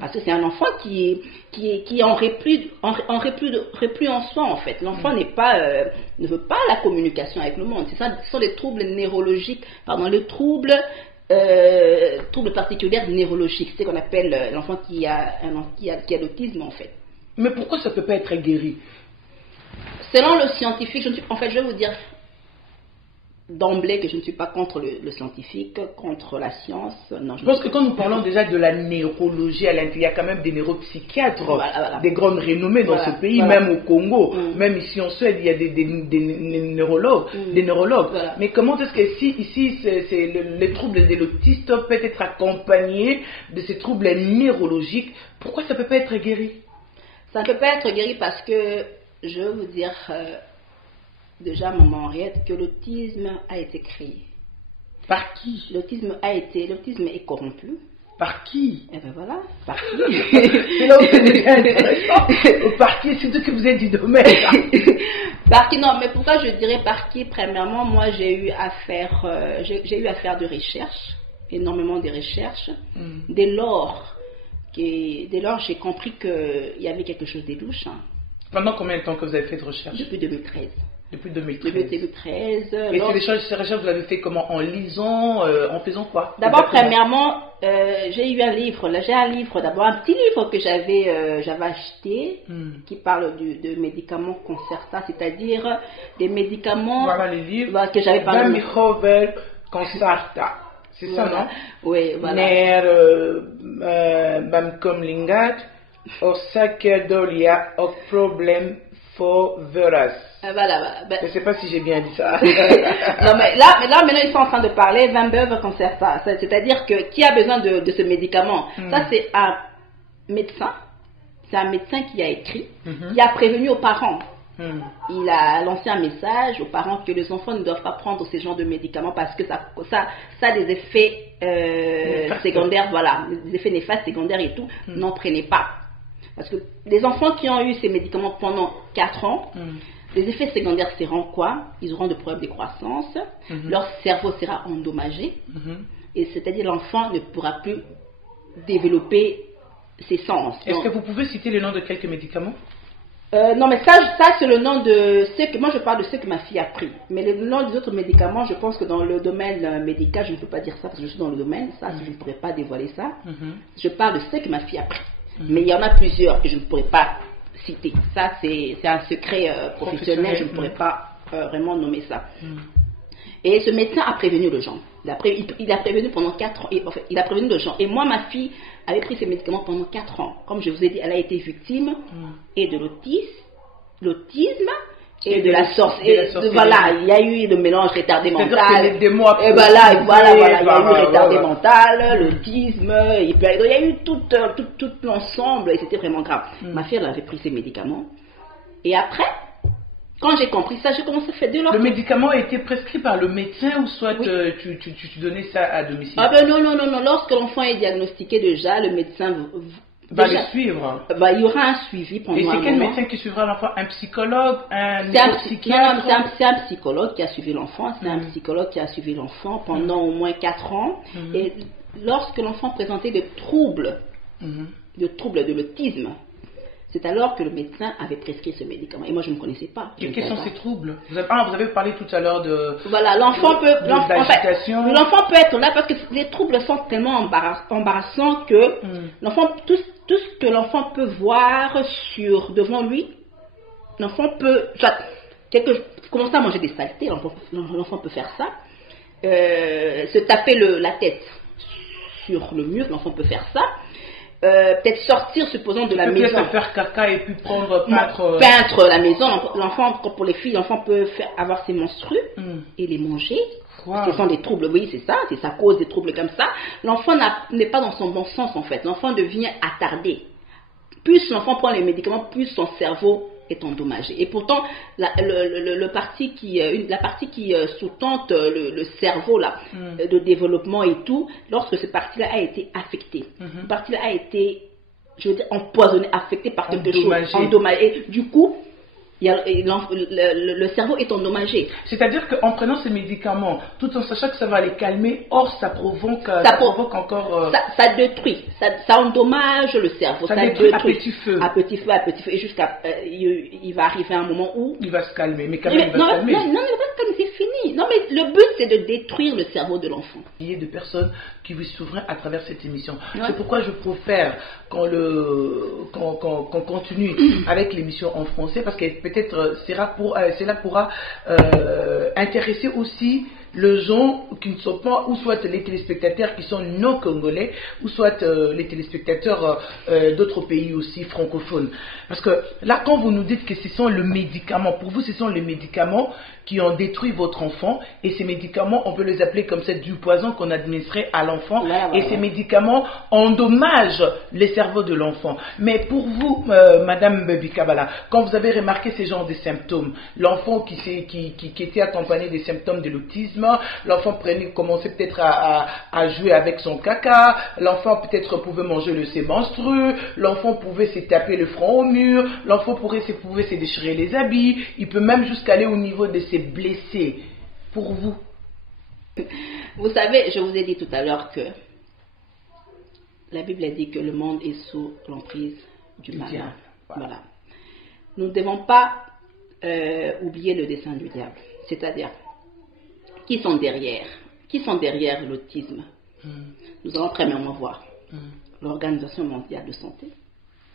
Parce que c'est un enfant qui est en repli en soi en fait. L'enfant ne veut pas la communication avec le monde. C'est ça, ce sont des troubles neurologiques, les troubles particuliers neurologiques. C'est ce qu'on appelle l'enfant qui a l'autisme en fait. Mais pourquoi ça ne peut pas être guéri? Selon le scientifique, je vais vous dire d'emblée que je ne suis pas contre le scientifique, contre la science. Non, je pense que quand nous parlons déjà de la neurologie, il y a quand même des neuropsychiatres, des grandes renommées dans ce pays, même au Congo, même ici en Suède, il y a des neurologues. Mais comment est-ce que si ici les troubles de l'autiste peuvent être accompagnés de ces troubles neurologiques, pourquoi ça ne peut pas être guéri? Ça ne peut pas être guéri parce que, je veux vous dire... déjà, maman Henriette, que l'autisme a été créé. Par qui? L'autisme est corrompu. Par qui? Eh ben voilà, par qui? C'est là où c'est déjà intéressant. Par qui? Surtout que vous êtes du domaine. Par qui? Non, mais pourquoi je dirais par qui? Premièrement, moi j'ai eu à faire de recherches, énormément de recherches. Dès lors j'ai compris qu'il y avait quelque chose de louche. Pendant combien de temps que vous avez fait de recherche? Depuis 2013. Depuis 2013. Depuis 2013. Et ces recherches, vous l'avez fait comment? En lisant, en faisant quoi? D'abord, premièrement, j'ai eu un livre. J'ai un livre, d'abord, un petit livre que j'avais acheté, qui parle de médicaments Concerta, c'est-à-dire des médicaments. Voilà les livres. Que j'avais parlé. Damihovel Concerta. C'est ça, non? Oui, voilà. Ner Bamkomlingat, Osakedolia, au problème for veras. Voilà. Je ne sais pas si j'ai bien dit ça. Non, mais là, maintenant, ils sont en train de parler Vambev Concerta. C'est-à-dire que qui a besoin de ce médicament? Ça, c'est un médecin. C'est un médecin qui a écrit, qui a prévenu aux parents. Il a lancé un message aux parents que les enfants ne doivent pas prendre ce genre de médicaments parce que ça a des effets secondaires, voilà, des effets néfastes secondaires et tout. N'en prenez pas. Parce que les enfants qui ont eu ces médicaments pendant 4 ans, les effets secondaires seront quoi? Ils auront des problèmes de croissance, leur cerveau sera endommagé, et c'est-à-dire l'enfant ne pourra plus développer ses sens. Est-ce que vous pouvez citer le nom de quelques médicaments? Non, mais ça c'est le nom de ce que moi je parle de ce que ma fille a pris. Mais le nom des autres médicaments, je pense que dans le domaine médical, je ne peux pas dire ça parce que je suis dans le domaine, ça je ne pourrais pas dévoiler ça. Je parle de ce que ma fille a pris. Mais il y en a plusieurs que je ne pourrais pas citer. Ça c'est un secret professionnel, je ne pourrais pas vraiment nommer ça. Et ce médecin a prévenu les gens. Il a prévenu pendant 4 ans. Il a prévenu les gens. Et moi, ma fille avait pris ces médicaments pendant 4 ans. Comme je vous ai dit, elle a été victime et de l'autisme et de la sorcellerie. Voilà, il y a eu le mélange retardé mental. Et voilà, il y a eu le retardé mental, l'autisme. Il y a eu tout l'ensemble et c'était vraiment grave. Ma fille, elle avait pris ces médicaments. Et après, quand j'ai compris ça, j'ai commencé à faire de l'autre. Le médicament a été prescrit par le médecin ou soit tu donnais ça à domicile? Ah ben non. Lorsque l'enfant est diagnostiqué déjà, le médecin va le suivre. Il y aura un suivi pendant un moment. Et c'est quel médecin qui suivra l'enfant? Un psychologue? Un psychiatre? C'est un psychologue qui a suivi l'enfant. C'est un psychologue qui a suivi l'enfant pendant au moins 4 ans. Et lorsque l'enfant présentait des troubles, de l'autisme, c'est alors que le médecin avait prescrit ce médicament. Et moi, je ne connaissais pas. Et quels sont ces troubles? Vous avez parlé tout à l'heure de... Voilà, l'enfant peut être là parce que les troubles sont tellement embarrassants que l'enfant, tout ce que l'enfant peut voir devant lui, l'enfant peut... commencer à manger des saletés, l'enfant peut faire ça. Se taper la tête sur le mur, l'enfant peut faire ça. Peut-être sortir, supposons, de la maison. Peut-être faire caca et puis peindre la maison. L'enfant, pour les filles, l'enfant peut avoir ses menstrues et les manger. Ce sont des troubles, oui, c'est ça cause des troubles comme ça. L'enfant n'est pas dans son bon sens en fait. L'enfant devient attardé. Plus l'enfant prend les médicaments, plus son cerveau est endommagé. Et pourtant, la partie qui sous-tente le cerveau là, de développement et tout, lorsque cette partie-là a été affectée, cette partie-là a été, je veux dire, empoisonnée, affectée par quelque chose, endommagée. Et du coup, le cerveau est endommagé. C'est-à-dire qu'en prenant ces médicaments, tout en sachant que ça va les calmer, ça provoque encore... Ça détruit, ça endommage le cerveau. Ça détruit à petit feu. À petit feu. Et jusqu'à... il va arriver un moment où... Il va se calmer, mais quand même il va se calmer. Non, il va se calmer, c'est fini. Non, mais le but, c'est de détruire le cerveau de l'enfant. Il y a de personnes qui vont s'ouvrir à travers cette émission. C'est pourquoi je préfère qu'on continue avec l'émission en français, parce que peut-être cela pourra intéresser aussi les gens qui ne sont pas, ou soit les téléspectateurs qui sont non congolais, ou soit les téléspectateurs d'autres pays aussi francophones. Parce que là, quand vous nous dites que ce sont les médicaments, pour vous, ce sont les médicaments qui ont détruit votre enfant, et ces médicaments, on peut les appeler comme ça du poison qu'on administrait à l'enfant, et ces médicaments endommagent le cerveau de l'enfant. Mais pour vous, Madame Bikabala, quand vous avez remarqué ces genres de symptômes, l'enfant qui était accompagné des symptômes de l'autisme, main, l'enfant commençait peut-être à jouer avec son caca, l'enfant peut-être pouvait manger le sein menstrueux, l'enfant pouvait se taper le front au mur, l'enfant pouvait se déchirer les habits, il peut même jusqu'à aller au niveau de se blesser. Pour vous? Vous savez, je vous ai dit tout à l'heure que la Bible a dit que le monde est sous l'emprise du mal. Voilà. Nous ne devons pas oublier le dessein du diable. C'est-à-dire, qui sont derrière l'autisme? Nous allons premièrement voir l'Organisation mondiale de santé.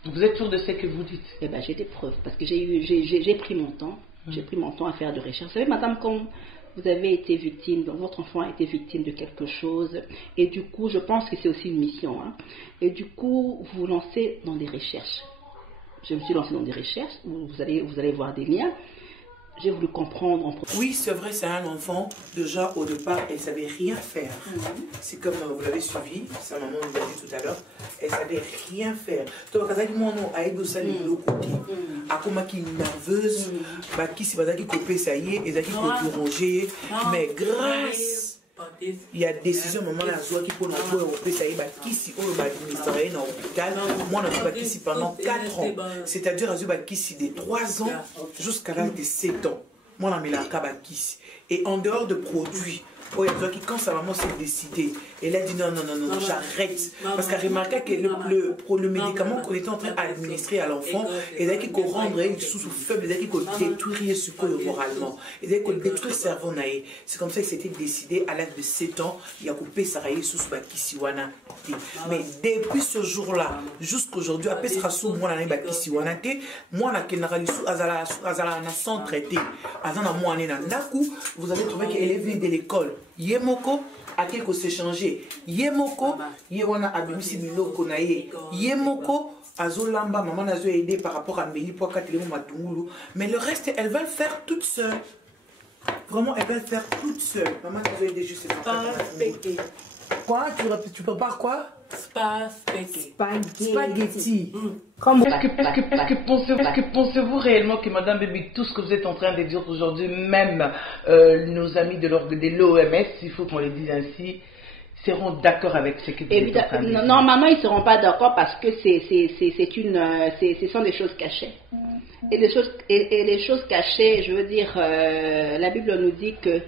Vous êtes sûr de ce que vous dites? Eh bien, j'ai des preuves, parce que j'ai pris mon temps. J'ai pris mon temps à faire de recherche. Vous savez, madame, comme vous avez été victime, donc votre enfant a été victime de quelque chose, et du coup, je pense que c'est aussi une mission, hein, et du coup, vous vous lancez dans des recherches. Je me suis lancée dans des recherches, vous allez voir des liens. J'ai voulu comprendre. Oui, c'est vrai, c'est un enfant. Déjà, au départ, elle ne savait rien faire. C'est comme vous l'avez suivi, sa maman nous a dit tout à l'heure, elle ne savait rien faire. Donc, quand elle a dit ça, elle côté. Elle qui nerveuse, qui s'est dit que ça y est, elle qui peut ronger. Mais grâce. Il y a des décisions maman la joie qui peut nous faire ça y est qui si on va administrer dans l'hôpital moi on a fait ici pendant 4 ans c'est-à-dire à qui de 3 ans jusqu'à l'âge de 7 ans moi on a mis la caba qui et en dehors de produits quand sa maman s'est décidée, elle a dit non, j'arrête. Parce qu'elle remarquait que le médicament qu'on était en train d'administrer à l'enfant, elle a dit qu'on rendrait sous faible, elle a dit qu'on détruirait ce corps moralement. Elle a dit qu'on détruit le cerveau. C'est comme ça qu'il s'était décidé à l'âge de 7 ans, il a coupé sa raille sous Bakisiwana. Mais depuis ce jour-là, jusqu'aujourd'hui, après ce rassou, moi, je Bakisiwana, moi, je suis sans traité. Vous avez trouvé qu'elle est venue de l'école. Yemoko a quelque chose changé. Yemoko, Yewana Abimisi Miloko Naye. Yemoko, Azolamba, maman a aidé par rapport à Méli Poaka Télémo Matungulu. Mais le reste, elle va le faire toute seule. Vraiment, elle va le faire toute seule. Maman a aidé juste quoi? Tu prépares quoi? Spaghetti. Est-ce que pensez-vous réellement que Madame Baby, tout ce que vous êtes en train de dire aujourd'hui, même nos amis de l'OMS, il faut qu'on les dise ainsi, seront d'accord avec ce que vous êtes en train de dire? Normalement, ils ne seront pas d'accord parce que ce sont des choses cachées. Et les choses cachées, je veux dire, la Bible nous dit que,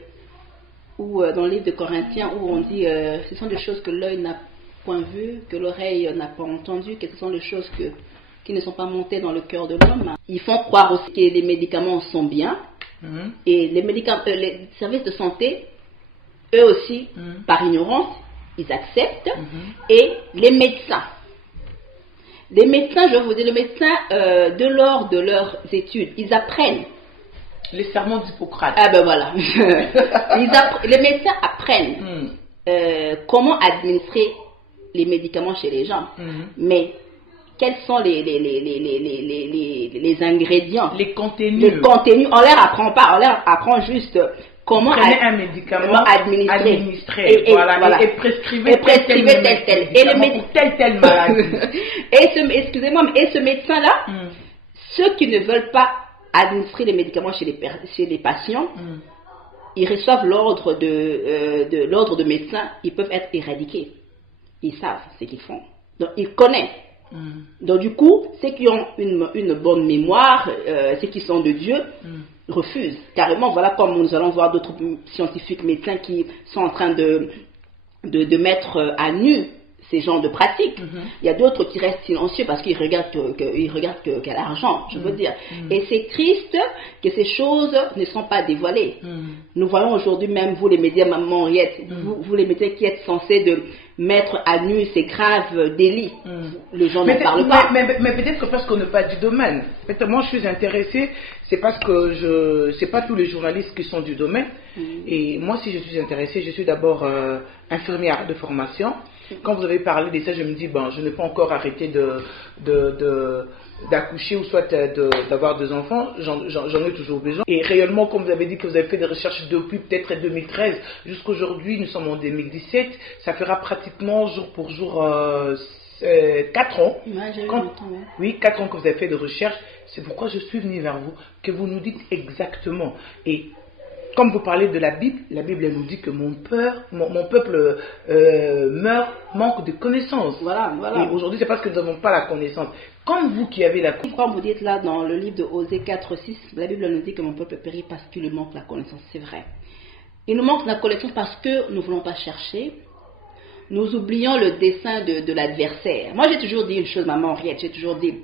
ou dans le livre de Corinthiens, où on dit ce sont des choses que l'œil n'a point vues, que l'oreille n'a pas entendues, que ce sont des choses qui ne sont pas montées dans le cœur de l'homme. Ils font croire aussi que les médicaments sont bien, et les services de santé, eux aussi, par ignorance, ils acceptent, et les médecins, je vous dis, les médecins, de l'ordre de leurs études, ils apprennent. Les serments d'Hippocrate. Ah ben voilà. Les médecins apprennent comment administrer les médicaments chez les gens. Mais quels sont les ingrédients? Les contenus. Les contenus, on leur apprend pas, on leur apprend juste comment un médicament administrer. Voilà. Et prescrivez tel. Et le médicament telle maladie. Excusez-moi, et ce médecin-là, ceux qui ne veulent pas administrer les médicaments chez les patients, ils reçoivent l'ordre de médecin, ils peuvent être éradiqués. Ils savent ce qu'ils font. Donc, ils connaissent. Donc, du coup, ceux qui ont une bonne mémoire, ceux qui sont de Dieu, refusent. Carrément, voilà comme nous allons voir d'autres scientifiques médecins qui sont en train de mettre à nu ces genres de pratiques. Il y a d'autres qui restent silencieux parce qu'ils regardent qu'il y a l'argent, je veux dire. Et c'est triste que ces choses ne sont pas dévoilées. Nous voyons aujourd'hui même, vous les médias, Maman Henriette, vous les médias qui êtes censés de mettre à nu ces graves délits. Les gens ne parlent pas. Mais peut-être que parce qu'on n'est pas du domaine. Peut-être moi je suis intéressée, c'est parce que c'est pas tous les journalistes qui sont du domaine. Et moi si je suis intéressée, je suis d'abord infirmière de formation. Quand vous avez parlé de ça, je me dis, je n'ai pas encore arrêté d'accoucher ou soit d'avoir des enfants, j'en ai toujours besoin. Et réellement, comme vous avez dit que vous avez fait des recherches depuis peut-être 2013 jusqu'aujourd'hui, nous sommes en 2017, ça fera pratiquement jour pour jour 4 ans. Oui, 4 ans que vous avez fait de recherches. C'est pourquoi je suis venue vers vous, que vous nous dites exactement. Et comme vous parlez de la Bible elle nous dit que mon peuple meurt, manque de connaissances. Voilà. Et aujourd'hui, c'est parce que nous n'avons pas la connaissance. Comme vous qui avez la connaissance. Quand vous dites là dans le livre de Osée 4:6, la Bible nous dit que mon peuple périt parce qu'il lui manque la connaissance. C'est vrai. Il nous manque la connaissance parce que nous ne voulons pas chercher. Nous oublions le dessein de l'adversaire. Moi, j'ai toujours dit une chose, maman Henriette, j'ai toujours dit,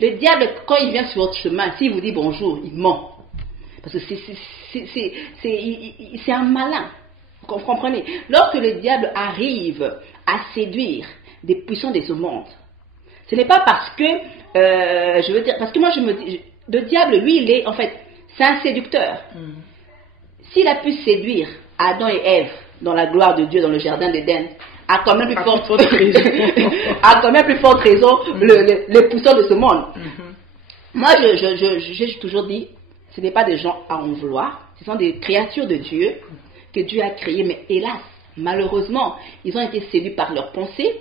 le diable, quand il vient sur votre chemin, s'il vous dit bonjour, il ment. Parce que c'est un malin. Vous comprenez? Lorsque le diable arrive à séduire des puissants de ce monde, ce n'est pas parce que, je veux dire, parce que moi je me dis, le diable, lui, il est, en fait, c'est un séducteur. S'il a pu séduire Adam et Ève dans la gloire de Dieu, dans le jardin d'Éden, a quand même plus forte raison les puissants de ce monde. Moi, j'ai toujours dit, ce n'est pas des gens à en vouloir, ce sont des créatures de Dieu que Dieu a créées, mais hélas, malheureusement, ils ont été séduits par leurs pensées,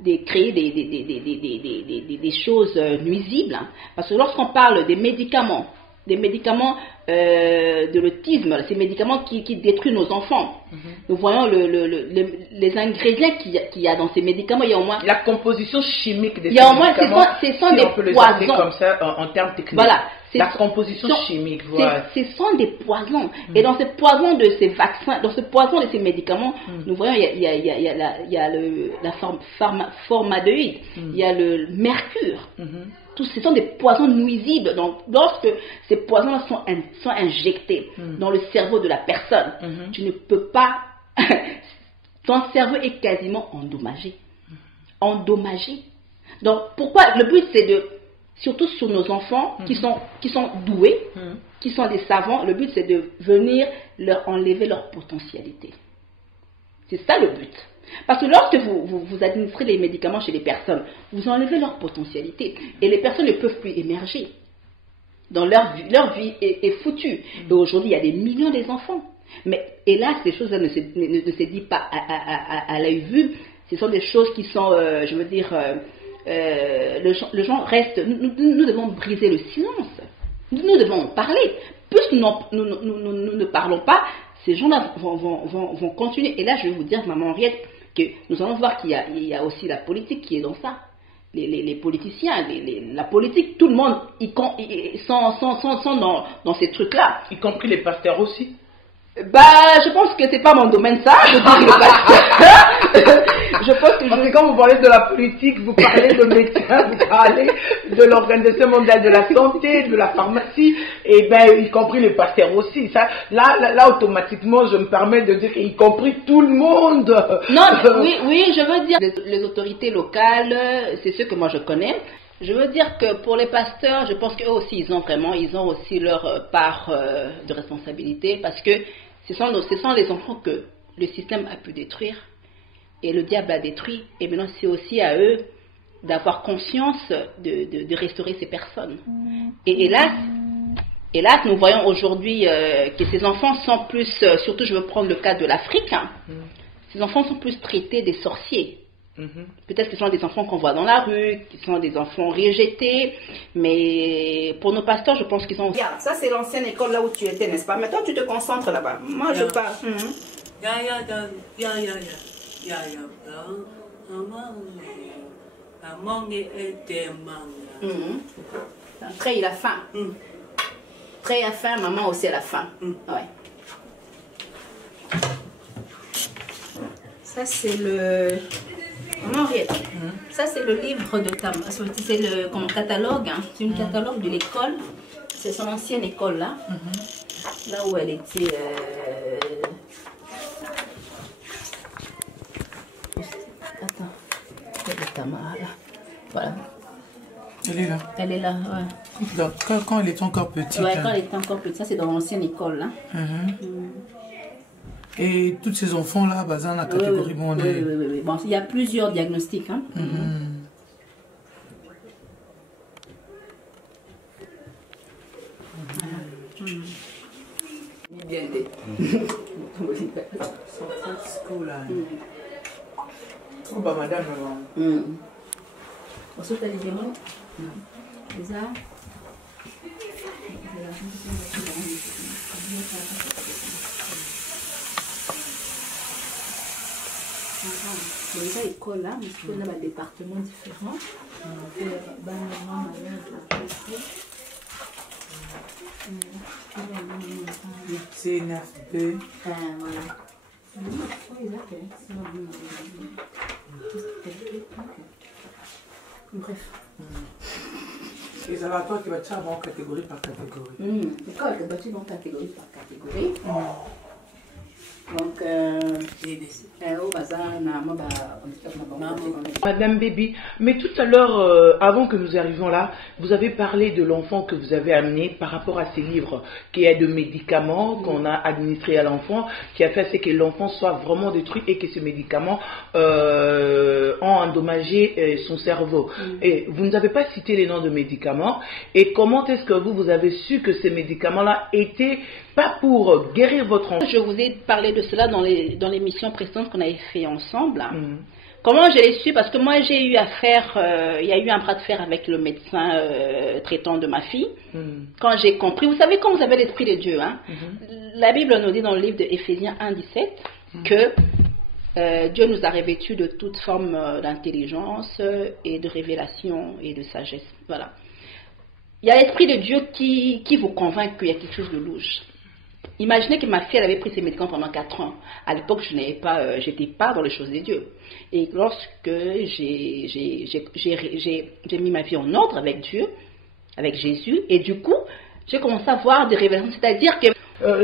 de créer des choses nuisibles. Parce que lorsqu'on parle des médicaments de l'autisme, ces médicaments qui détruisent nos enfants. Nous voyons les ingrédients qu'il y a dans ces médicaments. Il y a au moins la composition chimique des médicaments. Ce sont des poisons. Comme ça, en termes techniques. Voilà. La composition chimique. Voilà. Ce sont des poisons. Et dans ce poison de ces vaccins, dans ce poison de ces médicaments, nous voyons il y a la formaldéhyde, il y a le mercure. Tous ce sont des poisons nuisibles. Donc, lorsque ces poisons sont injectés dans le cerveau de la personne, tu ne peux pas... Ton cerveau est quasiment endommagé. Donc, pourquoi? Le but, c'est de... Surtout sur nos enfants qui sont doués, qui sont des savants, le but, c'est de venir leur enlever leur potentialité. C'est ça le but. Parce que lorsque vous administrez les médicaments chez les personnes, vous enlevez leur potentialité. Et les personnes ne peuvent plus émerger. Dans leur vie est foutue. Et aujourd'hui, il y a des millions d'enfants. Mais hélas, ces choses-là ne se disent pas à l'œil vu. Ce sont des choses qui sont, je veux dire, le gens reste. Nous devons briser le silence. Nous devons en parler. Puisque nous ne parlons pas, ces gens-là vont continuer. Et là, je vais vous dire, maman Henriette, que nous allons voir qu'il y a aussi la politique qui est dans ça. Les politiciens, la politique, tout le monde sont dans ces trucs-là. Y compris les pasteurs aussi. Je pense que c'est pas mon domaine ça. Je pense que quand vous parlez de la politique, vous parlez de médecins, vous parlez de l'Organisation mondiale de la santé, de la pharmacie, et y compris les pasteurs aussi. Ça, là, automatiquement, je me permets de dire y compris tout le monde. Non, oui, je veux dire les autorités locales, c'est ce que moi je connais. Je veux dire que pour les pasteurs, je pense qu'eux aussi, ils ont aussi leur part de responsabilité, parce que ce sont les enfants que le système a pu détruire et le diable a détruit. Et maintenant, c'est aussi à eux d'avoir conscience de restaurer ces personnes. Et hélas, nous voyons aujourd'hui que ces enfants sont plus, surtout je veux prendre le cas de l'Afrique, ces enfants sont plus traités des sorciers. Peut-être que ce sont des enfants qu'on voit dans la rue, qui sont des enfants rejetés, mais pour nos pasteurs, je pense qu'ils ont... Ça, c'est l'ancienne école là où tu étais, n'est-ce pas? Mais toi, tu te concentres là-bas. Moi, je parle. Après, il a faim. Après, il a faim, maman aussi, elle a faim. Ouais. Ça, c'est le... Maman Henriette, ça c'est le livre de ta... C'est le catalogue, hein. C'est une catalogue de l'école. C'est son ancienne école là. Là où elle était... Attends. Elle est Tamara là. Voilà. Elle est là. Elle est là, ouais. Donc, quand elle était encore petite. Ouais, quand elle était encore petite. Ça c'est dans l'ancienne école là. Et tous ces enfants-là, dans la catégorie oui. Bon, il y a plusieurs diagnostics. Hein. Bien dit. Madame. Ensuite, tu as les démons. Les arts. déjà école là, mais on a un département différent. C'est 9B. Bref. Et ça va toi qui va te faire en catégorie par catégorie. L'école est bâtie en catégorie par catégorie. Donc, Madame Baby, mais tout à l'heure, avant que nous arrivions là, vous avez parlé de l'enfant que vous avez amené par rapport à ces livres, qui est de médicaments qu'on a administrés à l'enfant, qui a fait ce que l'enfant soit vraiment détruit et que ces médicaments ont endommagé son cerveau. Et vous ne avez pas cité les noms de médicaments. Et comment est-ce que vous avez su que ces médicaments-là étaient pas pour guérir votre enfant? Je vous ai parlé de cela dans l'émission précédente qu'on avait fait ensemble. Comment je l'ai su? Parce que moi j'ai eu affaire, il y a eu un bras de fer avec le médecin traitant de ma fille. Quand j'ai compris, vous savez quand vous avez l'esprit de Dieu, hein, la Bible nous dit dans le livre de Éphésiens 1:17 que Dieu nous a revêtus de toute forme d'intelligence et de révélation et de sagesse. Voilà. Il y a l'esprit de Dieu qui vous convainc qu'il y a quelque chose de louche. Imaginez que ma fille elle avait pris ses médicaments pendant 4 ans. À l'époque, je n'étais pas dans les choses de Dieu. Et lorsque j'ai mis ma vie en ordre avec Dieu, avec Jésus, et du coup, j'ai commencé à voir des révélations. C'est-à-dire que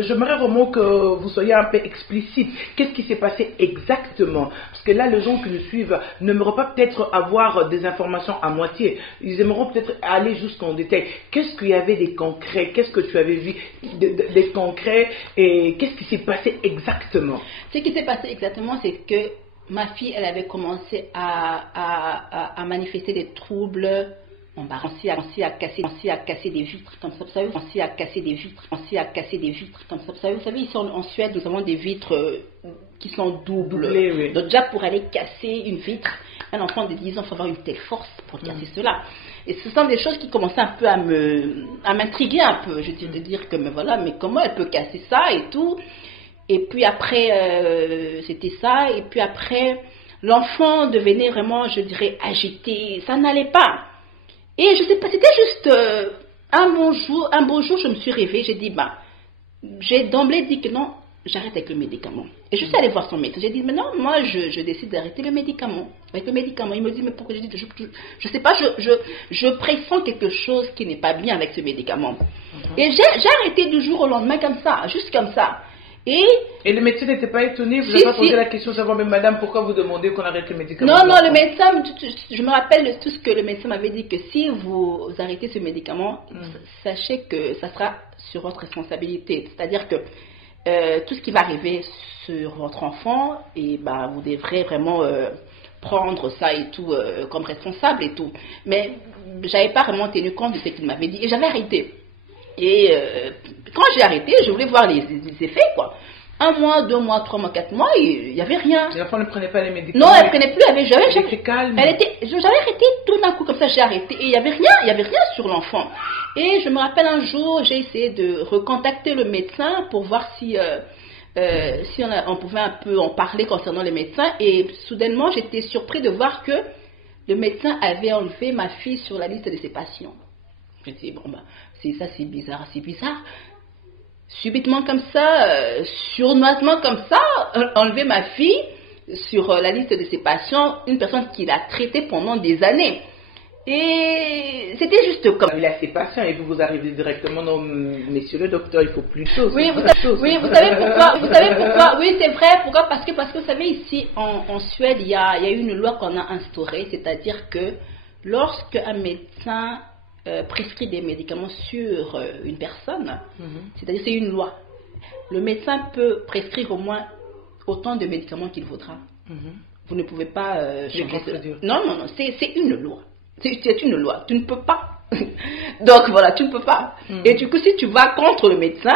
j'aimerais vraiment que vous soyez un peu explicite. Qu'est-ce qui s'est passé exactement? Parce que là, les gens qui nous suivent n'aimeront pas peut-être avoir des informations à moitié. Ils aimeront peut-être aller jusqu'en détail. Qu'est-ce qu'il y avait des concrets? Qu'est-ce que tu avais vu des concrets? Et qu'est-ce qui s'est passé exactement? Ce qui s'est passé exactement, c'est que ma fille, elle avait commencé à manifester des troubles. On a commencé à casser des vitres comme ça, vous savez, comme ça, vous savez, ici en Suède, nous avons des vitres qui sont doublées. Oui. Donc déjà, pour aller casser une vitre, un enfant de 10 ans, il faut avoir une telle force pour casser cela. Et ce sont des choses qui commençaient un peu à m'intriguer un peu. Je de dire que, mais voilà, mais comment elle peut casser ça et tout. Et puis après, c'était ça. Et puis après, l'enfant devenait vraiment, je dirais, agité. Ça n'allait pas. Et je sais pas, c'était juste un beau jour, je me suis réveillée, j'ai dit, j'ai d'emblée dit que non, j'arrête avec le médicament. Et je suis allée voir son médecin, j'ai dit, mais non, moi, je décide d'arrêter le médicament. Avec le médicament, il me dit, mais pourquoi? Je dis, je sais pas, je pressens quelque chose qui n'est pas bien avec ce médicament. Et j'ai arrêté du jour au lendemain comme ça, juste comme ça. Et le médecin n'était pas étonné? Vous n'avez pas posé la question de savoir, mais madame, pourquoi vous demandez qu'on arrête le médicament? Non, le médecin, je me rappelle de tout ce que le médecin m'avait dit, que si vous arrêtez ce médicament, sachez que ça sera sur votre responsabilité. C'est-à-dire que tout ce qui va arriver sur votre enfant, et vous devrez vraiment prendre ça et tout comme responsable et tout. Mais j'avais pas vraiment tenu compte de ce qu'il m'avait dit et j'avais arrêté. Et quand j'ai arrêté, je voulais voir les effets, quoi. 1 mois, 2 mois, 3 mois, 4 mois, il n'y avait rien. L'enfant ne prenait pas les médicaments? Non, elle ne prenait plus. Elle était calme. J'avais arrêté tout d'un coup, comme ça, j'ai arrêté. Et il n'y avait rien sur l'enfant. Et je me rappelle un jour, j'ai essayé de recontacter le médecin pour voir si on pouvait un peu en parler concernant les médecins. Et soudainement, j'étais surpris de voir que le médecin avait enlevé ma fille sur la liste de ses patients. Je me dis, c'est bizarre. Subitement comme ça, sournoisement comme ça, enlever ma fille sur la liste de ses patients, une personne qu'il a traitée pendant des années. Et c'était juste comme... Il a ses patients et vous arrivez directement, non, monsieur le docteur, il faut plus de choses. Oui, vous savez pourquoi? Oui, c'est vrai. Pourquoi? Parce que vous savez, ici en Suède, il y a une loi qu'on a instaurée, c'est-à-dire que lorsque un médecin prescrit des médicaments sur une personne, c'est-à-dire c'est une loi. Le médecin peut prescrire au moins autant de médicaments qu'il voudra. Vous ne pouvez pas changer cela. Non, c'est une loi. C'est une loi. Tu ne peux pas. Donc voilà, tu ne peux pas. Et du coup, si tu vas contre le médecin,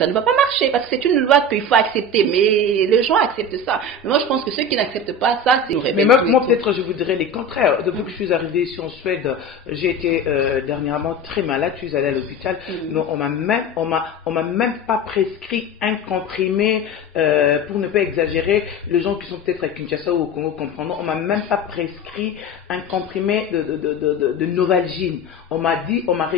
ça ne va pas marcher parce que c'est une loi qu'il faut accepter. Mais les gens acceptent ça. Mais moi, je pense que ceux qui n'acceptent pas ça, c'est une Mais rébellion. moi peut-être, je vous dirais les contraires. Depuis que je suis arrivée ici en Suède, j'ai été dernièrement très malade. Je suis allée à l'hôpital. Non, on m'a même pas prescrit un comprimé, pour ne pas exagérer. Les gens qui sont peut-être à Kinshasa ou au Congo comprendront. On m'a même pas prescrit un comprimé de Novalgine. On m'a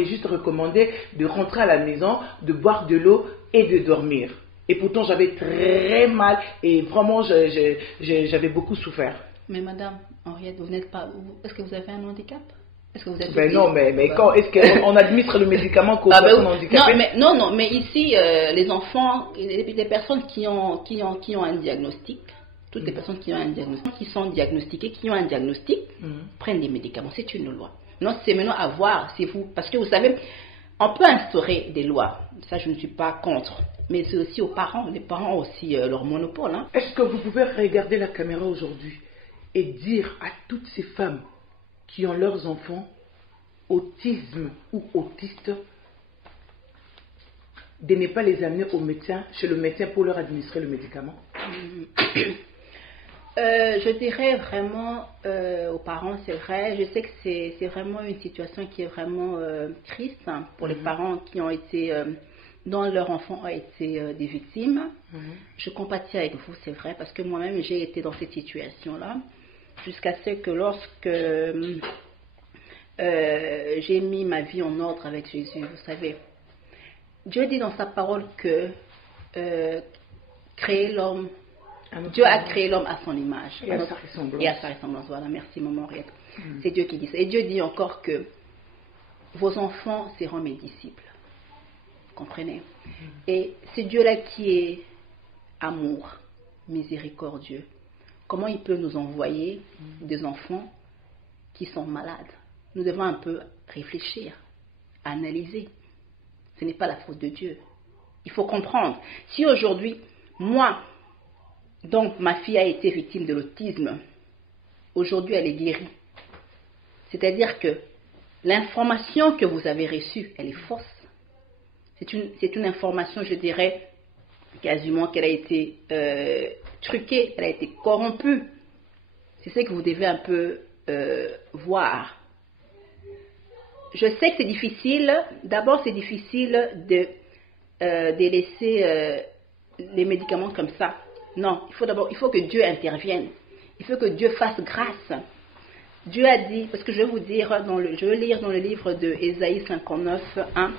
juste recommandé de rentrer à la maison, de boire de l'eau et de dormir. Et pourtant, j'avais très mal et vraiment, j'avais beaucoup souffert. Mais madame Henriette, vous n'êtes pas... Est-ce que vous avez un handicap? Est-ce que vous êtes... Ben non, mais quand est-ce qu'on administre le médicament qu'aux personnes handicapées? Non, mais ici, les enfants, les personnes qui ont un diagnostic, toutes les personnes qui ont un diagnostic, qui sont diagnostiquées, qui ont un diagnostic, prennent des médicaments. C'est une loi. Non, c'est maintenant à voir si vous... Parce que vous savez, on peut instaurer des lois. Ça, je ne suis pas contre. Mais c'est aussi aux parents. Les parents ont aussi leur monopole. Hein. Est-ce que vous pouvez regarder la caméra aujourd'hui et dire à toutes ces femmes qui ont leurs enfants autisme ou autistes de ne pas les amener au médecin, chez le médecin pour leur administrer le médicament? Je dirais vraiment aux parents, c'est vrai, je sais que c'est vraiment une situation qui est vraiment triste hein, pour les parents qui ont été, dont leur enfant a été des victimes. Je compatis avec vous, c'est vrai, parce que moi-même j'ai été dans cette situation-là, jusqu'à ce que lorsque j'ai mis ma vie en ordre avec Jésus, vous savez, Dieu dit dans sa parole que créer l'homme, Dieu a créé l'homme à son image. Et à sa ressemblance. Et à sa ressemblance. Voilà, merci maman Henriette. C'est Dieu qui dit ça. Et Dieu dit encore que vos enfants seront mes disciples. Vous comprenez? Et c'est Dieu-là qui est amour, miséricordieux. Comment il peut nous envoyer des enfants qui sont malades? Nous devons un peu réfléchir, analyser. Ce n'est pas la faute de Dieu. Il faut comprendre. Si aujourd'hui, moi, donc ma fille a été victime de l'autisme, aujourd'hui elle est guérie. C'est-à-dire que l'information que vous avez reçue, elle est fausse. C'est une information, je dirais, quasiment qu'elle a été truquée, elle a été corrompue. C'est ce que vous devez un peu voir. Je sais que c'est difficile. D'abord, c'est difficile de laisser les médicaments comme ça. Non, il faut que Dieu intervienne. Il faut que Dieu fasse grâce. Dieu a dit, parce que je vais vous dire, je vais lire dans le livre de Ésaïe 59, 1,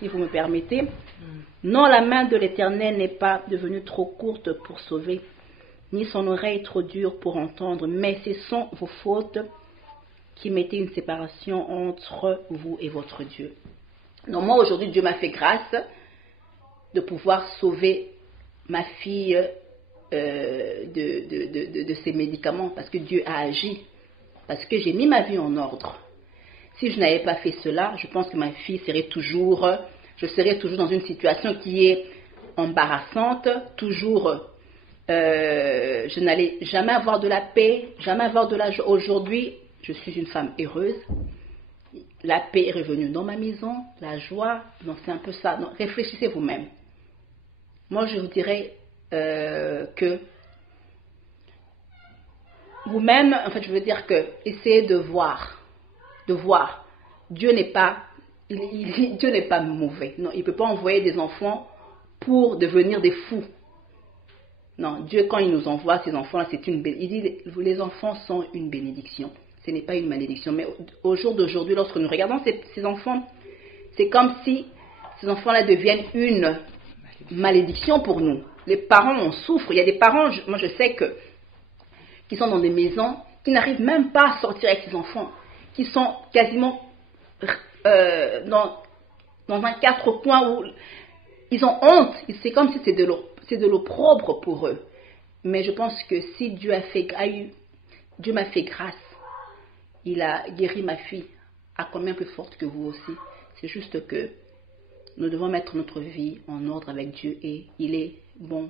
si vous me permettez. Non, la main de l'Éternel n'est pas devenue trop courte pour sauver, ni son oreille trop dure pour entendre, mais ce sont vos fautes qui mettaient une séparation entre vous et votre Dieu. Donc moi, aujourd'hui, Dieu m'a fait grâce de pouvoir sauver ma fille de ces médicaments, parce que Dieu a agi, parce que j'ai mis ma vie en ordre. Si je n'avais pas fait cela, je pense que ma fille serait toujours dans une situation qui est embarrassante, je n'allais jamais avoir de la paix, jamais avoir de la joie. Aujourd'hui, je suis une femme heureuse, la paix est revenue dans ma maison, la joie, donc c'est un peu ça. Donc, réfléchissez vous-même. Moi, je vous dirais que vous-même, en fait, je veux dire que essayez de voir. Dieu n'est pas mauvais. Non, il ne peut pas envoyer des enfants pour devenir des fous. Non, Dieu, quand il nous envoie ces enfants-là, il dit les enfants sont une bénédiction. Ce n'est pas une malédiction. Mais au jour d'aujourd'hui, lorsque nous regardons ces enfants, c'est comme si ces enfants-là deviennent une malédiction pour nous. Les parents en souffrent. Il y a des parents, moi je sais qui sont dans des maisons, qui n'arrivent même pas à sortir avec ces enfants, qui sont quasiment dans un quatre coins où ils ont honte. C'est comme si c'est de l'opprobre pour eux. Mais je pense que si Dieu m'a fait grâce, il a guéri ma fille, à combien plus forte que vous aussi. C'est juste que nous devons mettre notre vie en ordre avec Dieu et il est bon.